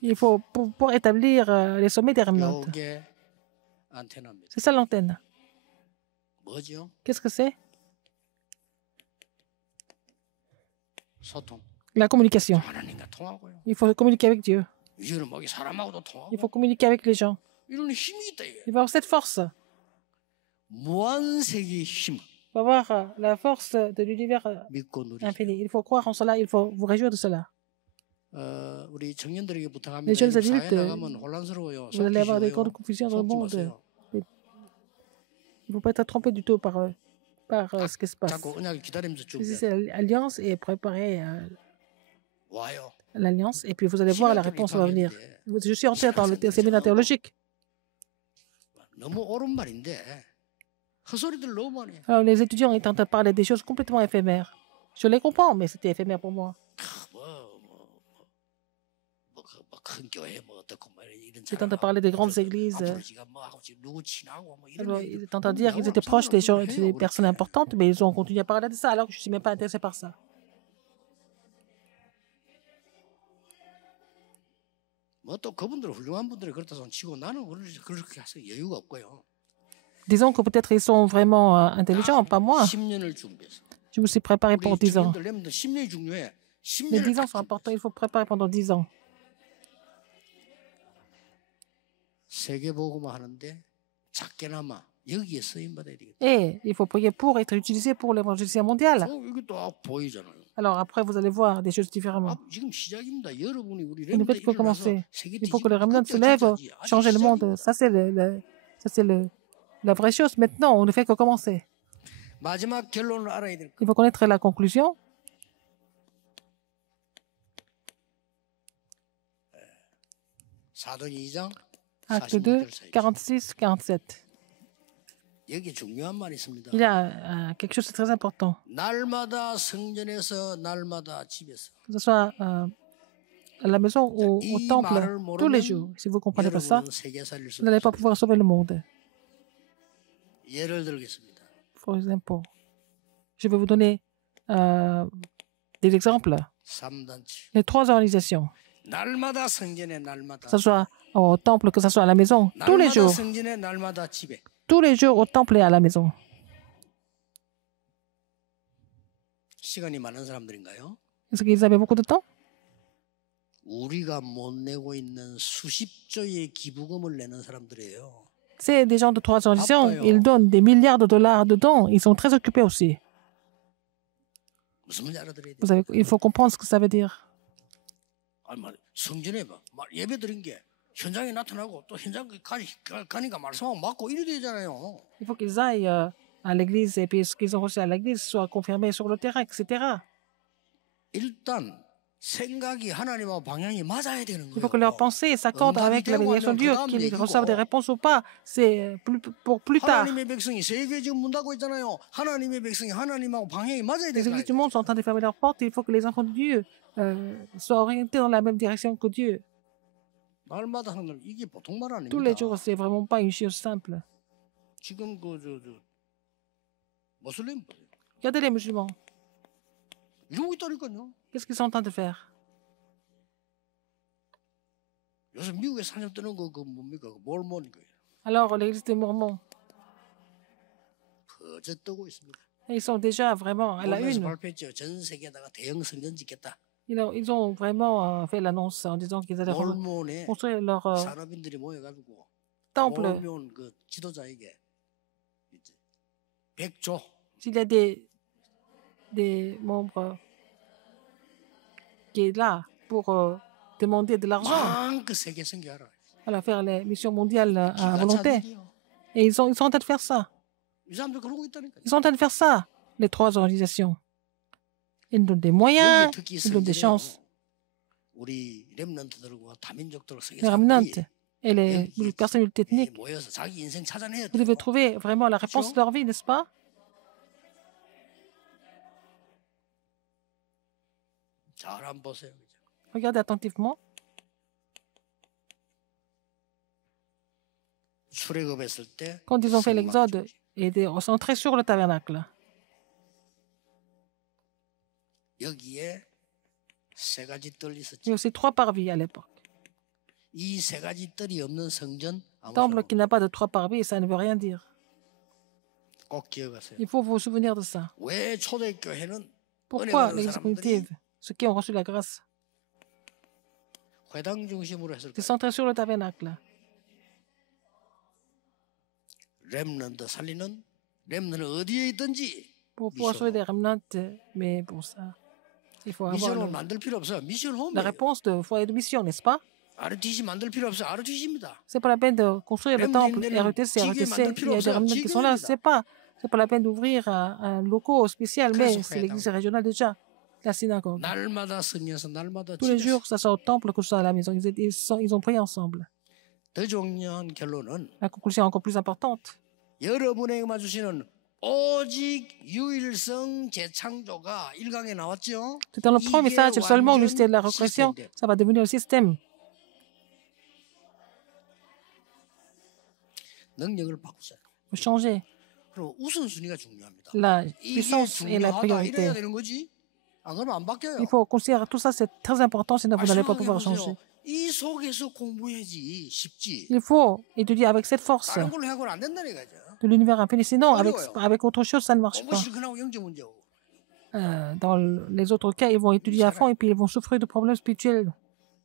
il faut pour établir les sommets des remnants. C'est ça l'antenne. Qu'est-ce que c'est? La communication. 하나님과 통하고요. Il faut communiquer avec Dieu. 이제는 뭐 사람하고도 Il 통하고 faut communiquer avec les gens. 이런 힘이 있다 이게. Il faut avoir cette force. 무한세계의 힘 Il faut avoir la force de l'univers 믿고 누리죠. infini. Il faut croire en cela. Il faut vous réjouir de cela. 우리 청년들에게 부탁합니다. Les jeunes 사회 adultes, 나가면 혼란스러워요. vous allez avoir des 섞이시고요. grandes confusions dans le 속지 monde. 마세요. Il ne faut pas être trompé du tout par ce qui se passe. 자꾸 언약을 기다리면서 Saisissez 준비해요. l'alliance et préparez 와요. l'alliance. Et puis vous allez voir, la réponse va venir. Je suis entré dans le séminaire théologique. 너무 옳은 말인데 헛소리들 너무 많이 해. Alors, les étudiants étaient en train de parler des choses complètement éphémères. Je les comprends, mais c'était éphémère pour moi. 큰 교회 뭐 어떻고 뭐 이런 Ils étaient en train de parler des grandes églises. 앞으로 지가 뭐 하고 지금 누구 친하고 뭐 이런 Alors, 얘기. ils étaient en train de dire qu'ils étaient proches des gens, des personnes importantes, mais ils ont continué à parler de ça, alors que je ne suis même pas intéressé par ça. 뭐 또 그분들 훌륭한 분들이 그렇다 손 치고 나는 그렇게 해서 여유가 없고요. Disons que peut-être ils sont vraiment intelligents, pas moi. 10년을 준비해서. Je me suis préparé pour 10 ans. 10년이 중요해. Les 10 ans sont importants, il faut préparer pendant 10 ans. 세계복음화 하는데 작게나마 여기에 쓰임 받아야 되겠다. Et il faut prier pour être utilisé pour l'évangélisation mondiale. 이게 또 보이잖아요. Alors après, vous allez voir des choses différemment. 지금 시작입니다. 여러분이 우리 Il ne fait 렘넌트 que 일어나서 commencer. 세계 Il faut que le 뒤집어 remnant se 그때 lève, 진짜지. 아직 changer le monde. 시작입니다. Ça, c'est la vraie chose. Maintenant, on ne fait que commencer. 마지막 결론을 알아야 될 거. Il faut connaître la conclusion. 사도행 2장 Acte 2, 46, 47. 여기 중요한 말이 있습니다. Il y a quelque chose de très important. 날마다 성전에서 날마다 집에서 Que ce soit à la maison ou au 이 temple, 말을 tous les 모르면 jours. Si vous ne comprenez pas ça, 여러분은 세계 살릴 수 vous n'allez pas 없어요. pouvoir sauver le monde. 예를 들겠습니다. For example, je vais vous donner des exemples. 3단체 Les 3 organisations, 날마다 성전에 날마다 que ce soit au temple, que ce soit à la maison, tous les 날마다 jours. 성전에 날마다 집에 Tous les jours au temple et à la maison. 시간이 많은 사람들인가요? Est-ce qu'ils avaient beaucoup de temps? 우리가 못 내고 있는 수십조의 기부금을 내는 사람들이에요. C'est des gens de 3 organisations. 바빠요. Ils donnent des milliards de dollars dedans. Ils sont très occupés aussi. 무슨 말인지 알아들어야 돼. Il faut comprendre ce que ça veut dire. 아니 말 성전에 예배 드린 게 현장에 나타나고 또 현장 가니까 말씀하고 맞고 이래 되잖아요. Il faut qu'ils aillent à l'église et puis ce qu'ils ont reçu à l'église soit confirmé sur le terrain, etc. 일단 생각이 하나님하고 방향이 맞아야 되는 Il faut que 거예요. leurs pensées s'accordent avec la bénédiction de Dieu, qu'ils reçoivent des réponses ou pas. C'est pour plus tard. 하나님의 백성이 세계 지금 문 닫고 있잖아요. 하나님의 백성이 하나님하고 방향이 맞아야 Les 되는 églises du 거예요. monde sont en train de fermer leurs portes. Il faut que les enfants de Dieu soient orientés dans la même direction que Dieu. 날마다 하는 걸 이게 보통 말 Tous les 아닙니다. jours, c'est vraiment pas une chose simple. 지금 저 모슬림 Regardez les musulmans. 이러고 있다니까요. Qu'est-ce qu'ils sont en train de faire? 요새 미국에 사냥 뜨는 거 뭡니까? 몰몬 거예요. Alors, l'église des Mormons, 퍼져 뜨고 있습니다. ils sont déjà vraiment à la 몰몬에서 une. 발표했죠. 전 세계에다가 대형 성전 짓겠다. Ils ont vraiment fait l'annonce en disant qu'ils allaient 몰몬에 construire leur 산업인들이 모여가지고 temple. 몰몬 그 지도자에게 100조 S'il y a des membres qui est là pour demander de l'argent, 마음껏 세계 선교하라. alors faire les missions mondiales à 기가 volonté. 차들이요. Et ils sont en train de faire ça. 이 사람들 그러고 있다니까. Ils sont en train de faire ça, les 3 organisations. Ils donnent des moyens, 여기 특히 ils donnent des chances. 우리 렘넌트들과 다민족들 세계 Les remnants et les personnes multiethniques, 모여서 자기 인생 찾아내야 vous 돼. devez trouver vraiment la réponse de leur vie, n'est-ce pas? 잘 한번 보세요. Regardez attentivement. 출애굽했을 때 Quand ils ont fait l'exode 성막 et sont entrés sur le tabernacle, 여기에 세 가지 뜰이 il y 있었죠. a aussi 3 parvis à l'époque. 이 세 가지 뜰이 없는 성전 아무 Temple 소용 qui n'a pas de 3 parvis, ça ne veut rien dire. 꼭 기억하세요. Il faut vous souvenir de ça. 왜 초대교회는 Pourquoi 은혜 받은 l'église 사람들이 primitive ceux qui ont reçu la grâce. 회당 중심으로 C'est 했을까요? centré sur le tabernacle. 렘넌트 살리는 렘넌은 어디에 있든지 Pour pouvoir sauver des remnants, mais pour ça, il faut avoir 미션을 만들 필요 없어요. 미션 la 홈이에요. réponse de foyer de mission, n'est-ce pas? RTC 만들 필요 없어요. RTC입니다. C'est pas la peine de construire le temple RETC, RETC. Il y a des remnants qui sont là. C'est pas la peine d'ouvrir un local spécial, mais c'est l'église régionale déjà, la synagogue. 날마다 성경에서 날마다 Tous les 집에서. jours, ça sort au temple, que ce soit à la maison. Ils ont prié ensemble. 더 중요한 결론은 La conclusion encore plus importante. 여러분에게만 주시는 오직 유일성 재창조가 1강에 나왔죠. C'est dans le premier message, seulement le mystère de la 완전 récréation, 시스템. ça va devenir le système. 능력을 바꾸세요. Il faut changer. 그럼 우선순위가 중요합니다. La 이게 puissance et la 중요하다 priorité. 이래야 되는 거지. 안 그러면 안 바뀌어요. Il faut considérer tout ça, c'est très important, sinon vous n'allez pas pouvoir 말씀하게 changer. 보세요. 이 속에서 공부해야지 쉽지. Il faut étudier avec cette force 다른 걸로 해고는 안 된다는 거죠. de l'univers infini. Sinon, avec autre chose, ça ne marche 공부 pas. 실컷하고 영적 문제고. Dans les autres cas, ils vont étudier à fond et puis ils vont souffrir de problèmes spirituels.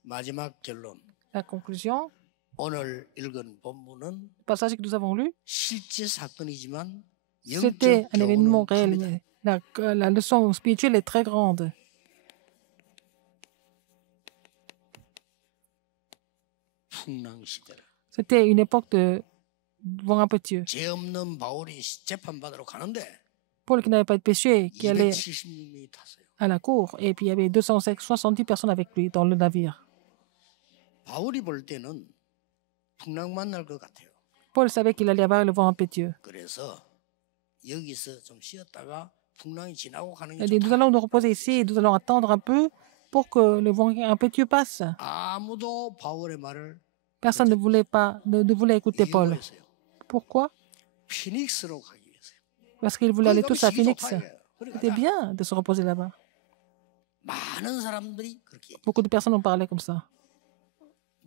마지막 결론. La conclusion, 오늘 읽은 본문은 le passage que nous avons lu, 실제 사건이지만 c'était 영적 un événement 교훈은 réel, 큽니다. mais la leçon spirituelle est très grande. 풍랑 시대. C'était une époque de vent impétueux. 죄 없는 바울이 재판받으러 가는데 Paul qui n'avait pas de péché, qui allait 276명이 탔어요. à la cour, et puis il y avait 270 personnes avec lui dans le navire. 바울이 볼 때는 풍랑 만날 것 같아요. Paul savait qu'il allait avoir le vent impétueux. 그래서 여기서 좀 쉬었다가 풍랑이 지나고 가는 Il 게 a dit, nous 좋다. allons nous reposer ici et nous allons attendre un peu pour que le vent impétueux passe. 아무도 바울의 말을 Personne ne voulait écouter Paul. 이유였어요. Pourquoi? 피닉스로 가기 위해서요. Parce qu'ils voulaient aller tous à Phoenix. 그러니까 C'était bien de se reposer là-bas. 많은 사람들이 그렇게 Beaucoup de personnes ont parlé comme ça.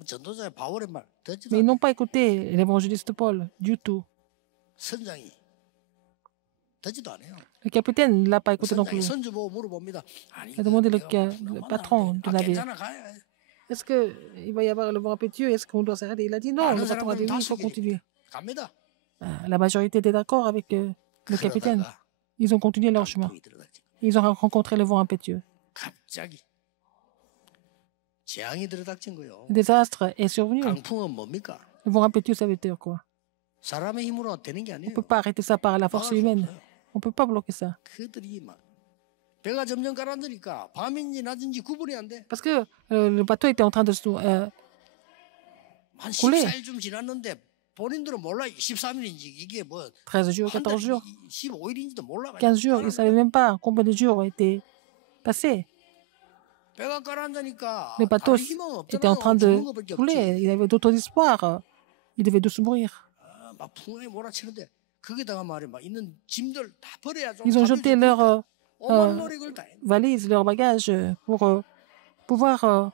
전도자 바울의 말 듣지도 Mais ils 않아요. n'ont pas écouté l'évangéliste Paul du tout. 선장이 듣지도 않아요. Le capitaine ne l'a pas écouté non 선장이 plus. 선주 보고 물어봅니다. 아니, Il a demandé 내가 le 만나면 patron du navire. 괜찮아 가야. Est-ce qu'il va y avoir le vent impétueux? Est-ce qu'on doit s'arrêter? Il a dit non, le patron a dit oui, il faut continuer. 갑니다. La majorité était d'accord avec le capitaine. 그러다가 Ils ont continué leur chemin. 강풍이 들어갔지. Ils ont rencontré le vent impétueux. 갑자기 재앙이 들어닥친 거요. Le désastre est survenu. 강풍은 뭡니까? Le vent impétueux, ça veut dire quoi? 사람의 힘으로 되는 게 On ne 아니에요. peut pas arrêter ça par la force 막을 수 humaine. 없어요. On ne peut pas bloquer ça. 그들이 막 배가 점점 가라앉으니까 밤인지 낮인지 구분이 안 돼. Parce que le bateau était en train de se... 한 굴레. 14일 지났는데 본인들은 몰라. 13일인지 이게 뭐 13 jours, 한 달, 14 jours, 15일인지도 몰라. 15 jours. Ils ne savaient même pas combien de jours étaient passés. 배가 가라앉으니까 Le bateau 다른 희망 était en train 없잖아요. de 죽는 것밖에 couler. 없지. Il avait d'autres espoirs. Il devait tous mourir. 아, 막 풍랑이 몰아치는데 거기다가 말이야 막 있는 짐들 다 버려야죠. Ils ont jeté leurs 오만 노력을 다 했는데 valises, leurs bagages pour pouvoir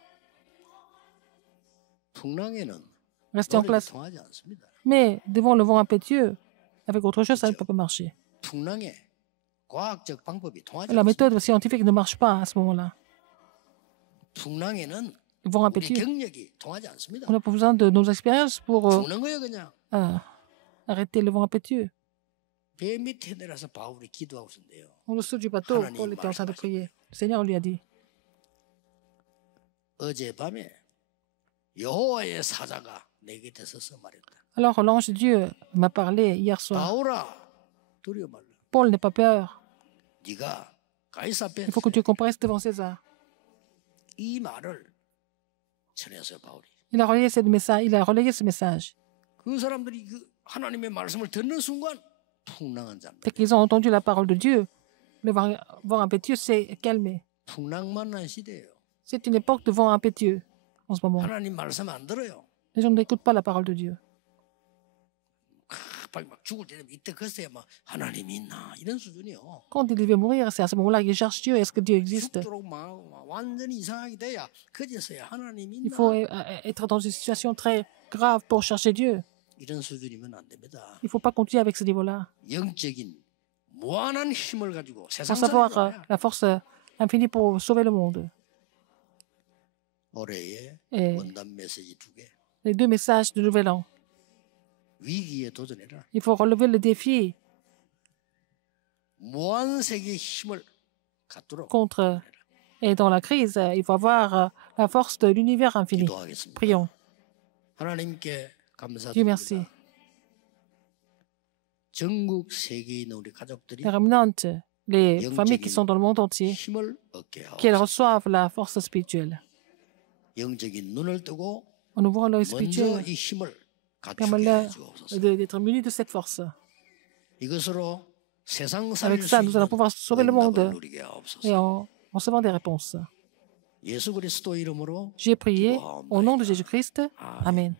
풍랑에는 rester en 노력이 place. 통하지 않습니다. Mais devant le vent impétueux, avec autre chose, ça ne peut pas marcher. 풍랑에 과학적 방법이 통하지 La 않습니다. méthode scientifique ne marche pas à ce moment-là. 풍랑에는 Le vent 우리 impétueux, 경력이 통하지 않습니다. on a pas besoin de nos expériences pour 죽는 거예요 그냥. arrêter le vent impétueux. 배 밑에 내려서 바울이 기도하고 있는데요. En dessous du bateau, Paul était en train de prier. Le Seigneur lui a dit, 어젯밤에 여호와의 사자가 내 곁에 서서 말했다. alors l'ange de Dieu m'a parlé hier soir. 바울아 두려워 말라. Paul, n'aie pas peur. 네가 가이사 앞에 Il faut que tu comparaisses devant César. 이 말을 전했어요 바울이. Il a relayé ce message. 그 사람들이 그 하나님의 말씀을 듣는 순간 풍랑한 잠. Dès qu'ils ont entendu la parole de Dieu, le vent impétueux s'est calmé. 풍랑 만난 시대예요. C'est une époque de vent impétueux en ce moment. 하나님 말씀 안 들어요. Les gens n'écoutent pas la parole de Dieu. 급하게 막 죽을 때 되면 이때 글쎄 막 하나님이 있나 이런 수준이요. Quand ils devaient mourir, c'est à ce moment-là qu'ils cherchent Dieu. Est-ce que Dieu existe? 죽도록 막 완전히 이상하게 돼야 그제서야 하나님이 Il 있나 faut être dans une situation très grave pour chercher Dieu. 이런 수준이면 안 됩니다. Il ne faut pas continuer avec ce niveau-là. 영적인 무한한 힘을 가지고 Pour 세상 savoir 사람이 la force infini pour sauver le monde. 올해의 Et 원단 메시지 2개. les 2 messages du Nouvel An. 위기에 도전해라. Il faut relever le défi 무한 세계의 힘을 갖도록 contre. Et dans la crise, il faut avoir la force de l'univers infini. 기도하겠습니다. Prions. 하나님께 Dieu merci. 감사드립니다. 전국 세계에 있는 우리 가족들이 Les remnantes, les familles qui sont dans le monde entier, 힘을 얻게 qu'elles 하옵소서. reçoivent la force spirituelle. 영적인 눈을 뜨고 En ouvrant l'œil 먼저 spirituel, 이 힘을 갖추게 permets-leur 해주옵소서. d'être munis de cette force. 이것으로 세상 Avec 살릴 수 ça, nous allons 있는 pouvoir sauver le monde 응답을 누리게 et 하옵소서. en recevant des réponses. 예수 그리스도 이름으로 J'ai prié au nom de Jésus-Christ. Amen.